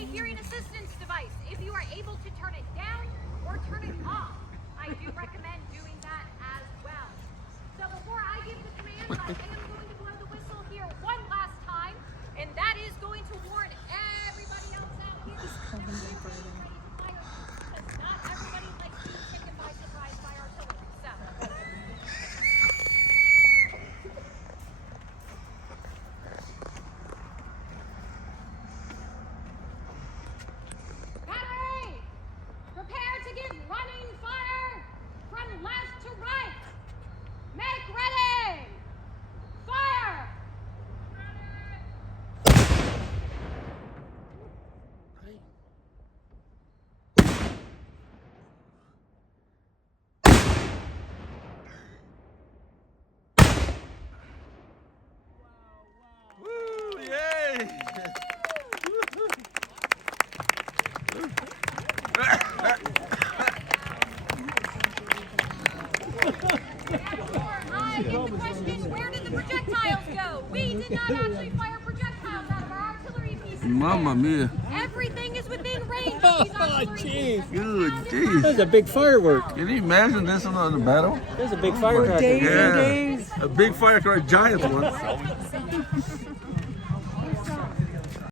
a hearing assistance device. If you are able to turn it down or turn it off, I do recommend doing that as well. So before I give the command, I am going to blow the whistle here one last time, and that is going to warn everybody else out here that we're ready to fire, because not everybody likes being taken by surprise by artillery. So. Battery! Prepare to give running fire from left to right. Make ready! Fire! Woo! Yay! I get the question, where did the projectiles go? We did not actually fire projectiles out of our artillery pieces. Mamma mia. Everything is within range of these artillery pieces. Good geez. That's a big firework. Can you imagine this on the battle? That's a big firecracker. Yeah. A big firecracker, giant one.